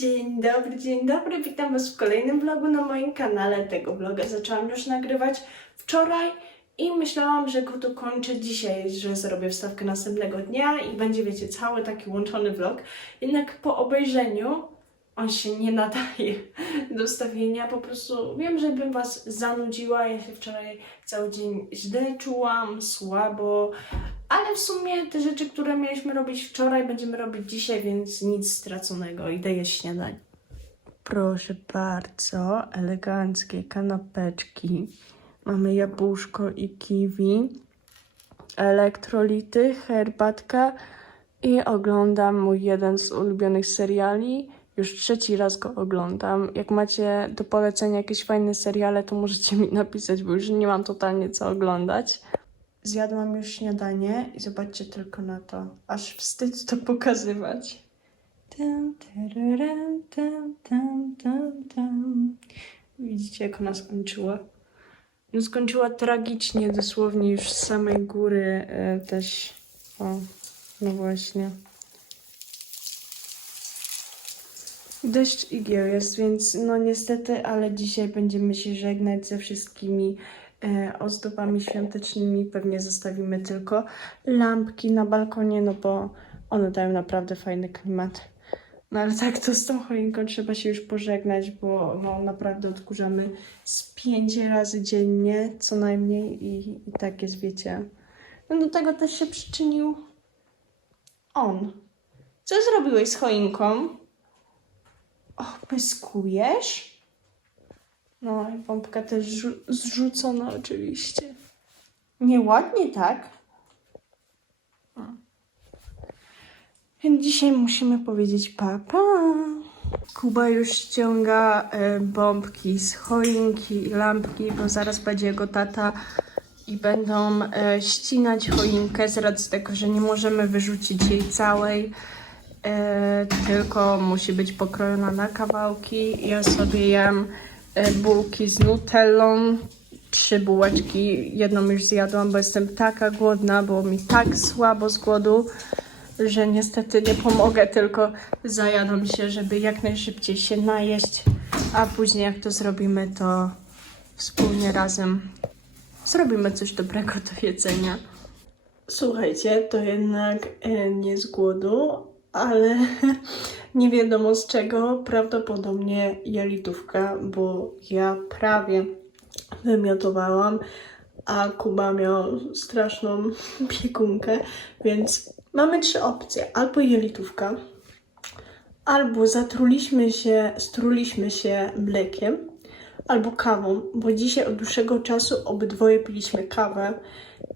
Dzień dobry, dzień dobry, witam Was w kolejnym vlogu na moim kanale. Tego vloga zaczęłam już nagrywać wczoraj i myślałam, że go dokończę dzisiaj, że zrobię wstawkę następnego dnia i będzie, wiecie, cały taki łączony vlog. Jednak po obejrzeniu on się nie nadaje do wstawienia, po prostu wiem, że bym Was zanudziła. Ja się wczoraj cały dzień źle czułam, słabo, ale w sumie te rzeczy, które mieliśmy robić wczoraj, będziemy robić dzisiaj, więc nic straconego. Idę jeść śniadanie. Proszę bardzo, eleganckie kanapeczki. Mamy jabłuszko i kiwi, elektrolity, herbatka i oglądam mój jeden z ulubionych seriali. Już trzeci raz go oglądam. Jak macie do polecenia jakieś fajne seriale, to możecie mi napisać, bo już nie mam totalnie co oglądać. Zjadłam już śniadanie i zobaczcie tylko na to. Aż wstyd to pokazywać. Tam, tararam, tam, tam, tam, tam. Widzicie, jak ona skończyła? No skończyła tragicznie, dosłownie już z samej góry też. O, no właśnie. Deszcz igieł jest, więc no niestety, ale dzisiaj będziemy się żegnać ze wszystkimi e, ozdobami świątecznymi. Pewnie zostawimy tylko lampki na balkonie, no bo one dają naprawdę fajny klimat. No ale tak to z tą choinką trzeba się już pożegnać, bo no, naprawdę odkurzamy z pięć razy dziennie co najmniej i, i tak jest, wiecie. No do tego też się przyczynił on. Co zrobiłeś z choinką? Och, pyskujesz? No i pompka też zrzu- zrzucona oczywiście. Nieładnie, tak? Więc dzisiaj musimy powiedzieć papa. Kuba już ściąga e, bombki z choinki i lampki, bo zaraz będzie jego tata i będą e, ścinać choinkę z racji tego, że nie możemy wyrzucić jej całej, e, tylko musi być pokrojona na kawałki. Ja sobie jem e, bułki z nutellą, trzy bułeczki, jedną już zjadłam, bo jestem taka głodna, było mi tak słabo z głodu, że niestety nie pomogę, tylko zajadam się, żeby jak najszybciej się najeść, a później jak to zrobimy, to wspólnie razem zrobimy coś dobrego do jedzenia. Słuchajcie, to jednak e, nie z głodu, ale nie wiadomo z czego, prawdopodobnie jelitówka, bo ja prawie wymiotowałam, a Kuba miał straszną biegunkę, więc mamy trzy opcje. Albo jelitówka, albo zatruliśmy się, struliśmy się mlekiem, albo kawą, bo dzisiaj od dłuższego czasu obydwoje piliśmy kawę,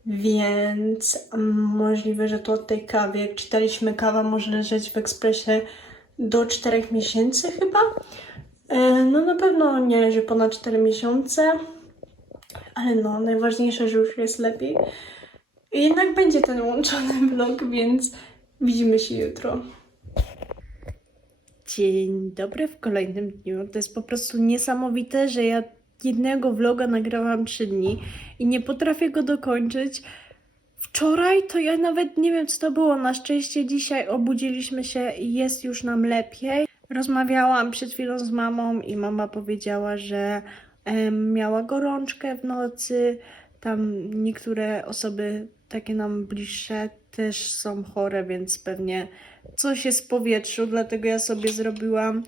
więc możliwe, że to od tej kawy. Jak czytaliśmy, kawa może leżeć w ekspresie do 4 miesięcy chyba. E, No na pewno nie leży ponad 4 miesiące, ale no najważniejsze, że już jest lepiej. I Jednak będzie ten łączony vlog, więc widzimy się jutro. Dzień dobry w kolejnym dniu. To jest po prostu niesamowite, że ja jednego vloga nagrałam trzy dni i nie potrafię go dokończyć. Wczoraj to ja nawet nie wiem, co to było. Na szczęście dzisiaj obudziliśmy się i jest już nam lepiej. Rozmawiałam przed chwilą z mamą i mama powiedziała, że miała gorączkę w nocy. Tam niektóre osoby takie nam bliższe też są chore, więc pewnie coś jest w powietrzu, dlatego ja sobie zrobiłam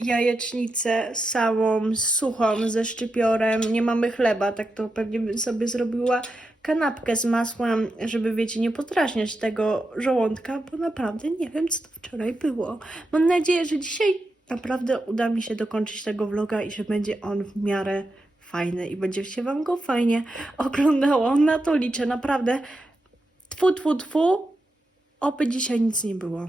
jajecznicę samą, suchą, ze szczypiorem. Nie mamy chleba, tak to pewnie bym sobie zrobiła kanapkę z masłem, żeby wiecie, nie podrażniać tego żołądka, bo naprawdę nie wiem, co to wczoraj było. Mam nadzieję, że dzisiaj naprawdę uda mi się dokończyć tego vloga i że będzie on w miarę fajny i będzie się wam go fajnie oglądało. Na to liczę, naprawdę. Tfu, tfu, tfu. Oby dzisiaj nic nie było.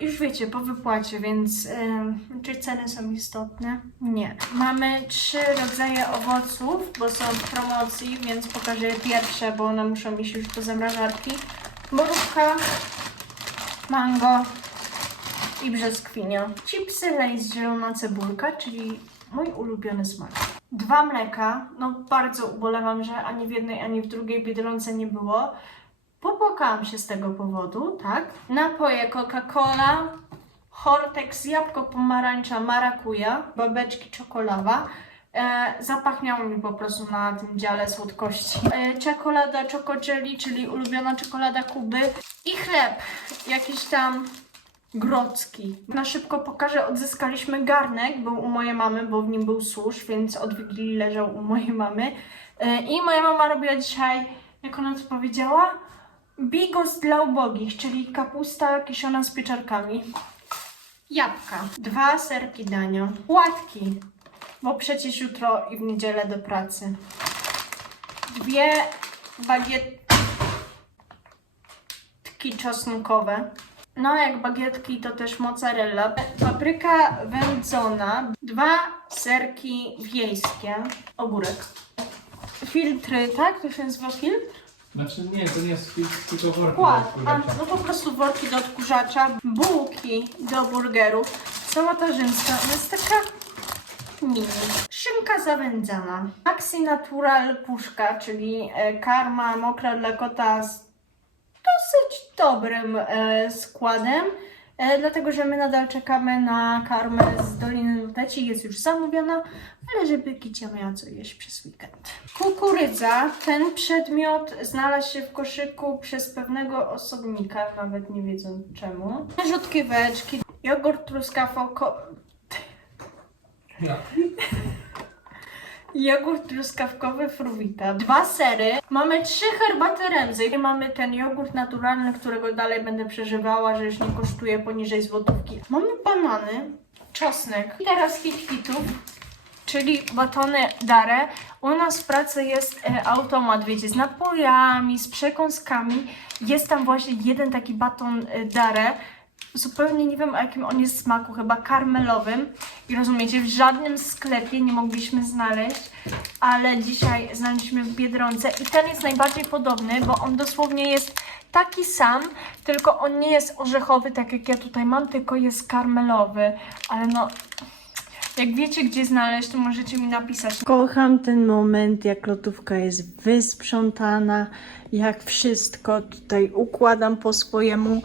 już wiecie, po wypłacie, więc e, czy ceny są istotne? Nie. Mamy trzy rodzaje owoców, bo są w promocji, więc pokażę pierwsze, bo one muszą iść już do zamrażarki. Borówka, mango i brzoskwinia. Chipsy Lay's zielona cebulka, czyli mój ulubiony smak. Dwa mleka, no bardzo ubolewam, że ani w jednej, ani w drugiej Biedronce nie było. Popłakałam się z tego powodu, tak? Napoje Coca-Cola, Hortex, jabłko pomarańcza, marakuja, babeczki czekolada. E, mi po prostu na tym dziale słodkości. E, czekolada Choco Jelly, czyli ulubiona czekolada Kuby i chleb, jakiś tam grodzki. Na szybko pokażę, odzyskaliśmy garnek, był u mojej mamy, bo w nim był susz, więc od Wigilii leżał u mojej mamy. E, I moja mama robiła dzisiaj, jak ona to powiedziała? Bigos dla ubogich, czyli kapusta kiszona z pieczarkami. Jabłka. Dwa serki dania. Płatki, bo przecież jutro i w niedzielę do pracy. Dwie bagietki czosnkowe. No, jak bagietki, to też mozzarella. Papryka wędzona. Dwa serki wiejskie. Ogórek. Filtry, tak? To się nazywa filtr? Znaczy nie, to nie jest tylko worki. Kład, do a, odkurzacza. no po prostu worki do odkurzacza, bułki do burgerów, sałata rzymska, to jest taka mini. Szynka zawędzana, Maxi Natural puszka, czyli e, karma mokra dla kota z dosyć dobrym e, składem, dlatego że my nadal czekamy na karmę z Doliny Luteci, jest już zamówiona, ale żeby Kicia miała co jeść przez weekend. Kukurydza, ten przedmiot znalazł się w koszyku przez pewnego osobnika, nawet nie wiedząc czemu. Rzutkieweczki, jogurt truskawko... Ja. Jogurt truskawkowy Fruwita. Dwa sery. Mamy trzy herbaty Remzy. Mamy ten jogurt naturalny, którego dalej będę przeżywała, że już nie kosztuje poniżej złotówki. Mamy banany, czosnek i teraz hit-hitów. Czyli batony Dare. U nas w pracy jest e, automat, wiecie, z napojami, z przekąskami. Jest tam właśnie jeden taki baton e, Dare. Zupełnie nie wiem o jakim on jest smaku, chyba karmelowym. I rozumiecie, w żadnym sklepie nie mogliśmy znaleźć, ale dzisiaj znaleźliśmy w Biedronce i ten jest najbardziej podobny, bo on dosłownie jest taki sam, tylko on nie jest orzechowy, tak jak ja tutaj mam, tylko jest karmelowy. Ale no, jak wiecie gdzie znaleźć, to możecie mi napisać. Kocham ten moment, jak lotówka jest wysprzątana, jak wszystko tutaj układam po swojemu.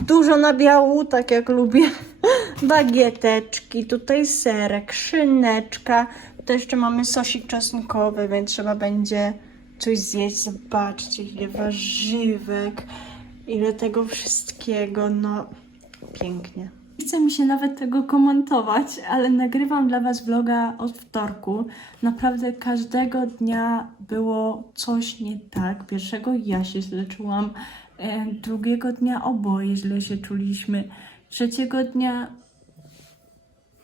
Dużo nabiału, tak jak lubię. Bagieteczki, tutaj serek, szyneczka. To jeszcze mamy sosik czosnkowy, więc trzeba będzie coś zjeść. Zobaczcie, ile warzywek, ile tego wszystkiego. No, pięknie. Nie chce mi się nawet tego komentować, ale nagrywam dla Was vloga od wtorku. Naprawdę każdego dnia było coś nie tak. Pierwszego ja się e, drugiego dnia oboje źle się czuliśmy, trzeciego dnia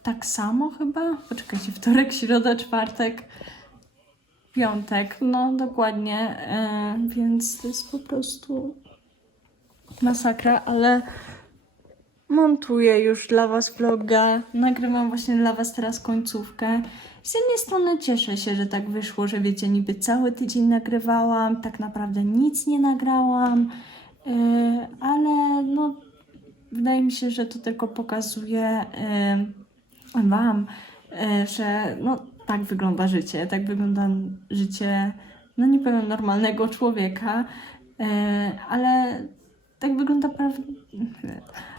tak samo chyba. Poczekajcie, wtorek, środa, czwartek, piątek. No dokładnie, e, więc to jest po prostu masakra, ale montuję już dla Was vloga, nagrywam właśnie dla Was teraz końcówkę. Z jednej strony cieszę się, że tak wyszło, że wiecie, niby cały tydzień nagrywałam, tak naprawdę nic nie nagrałam, ale no wydaje mi się, że to tylko pokazuje yy, Wam, yy, że no tak wygląda życie, tak wygląda życie, no nie powiem normalnego człowieka, ale tak wygląda prawda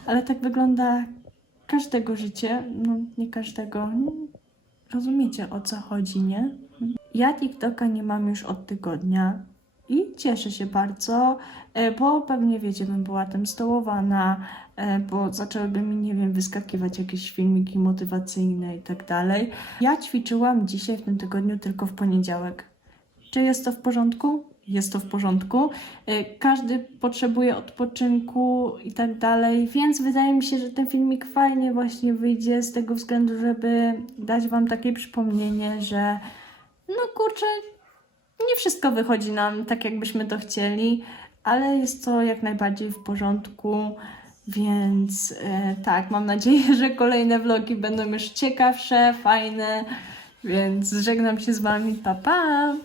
ale tak wygląda każdego życie, no nie każdego. Rozumiecie o co chodzi, nie? Ja TikToka nie mam już od tygodnia i cieszę się bardzo, e, bo pewnie wiecie, bym była tym stołowana, e, bo zaczęłyby mi, nie wiem, wyskakiwać jakieś filmiki motywacyjne i tak dalej. Ja ćwiczyłam dzisiaj w tym tygodniu tylko w poniedziałek. Czy jest to w porządku? Jest to w porządku. Y, Każdy potrzebuje odpoczynku i tak dalej, więc wydaje mi się, że ten filmik fajnie właśnie wyjdzie z tego względu, żeby dać Wam takie przypomnienie, że no kurczę, nie wszystko wychodzi nam tak, jakbyśmy to chcieli. ale jest to jak najbardziej w porządku. Więc e, tak, mam nadzieję, że kolejne vlogi będą już ciekawsze, fajne. Więc żegnam się z Wami. Pa, pa!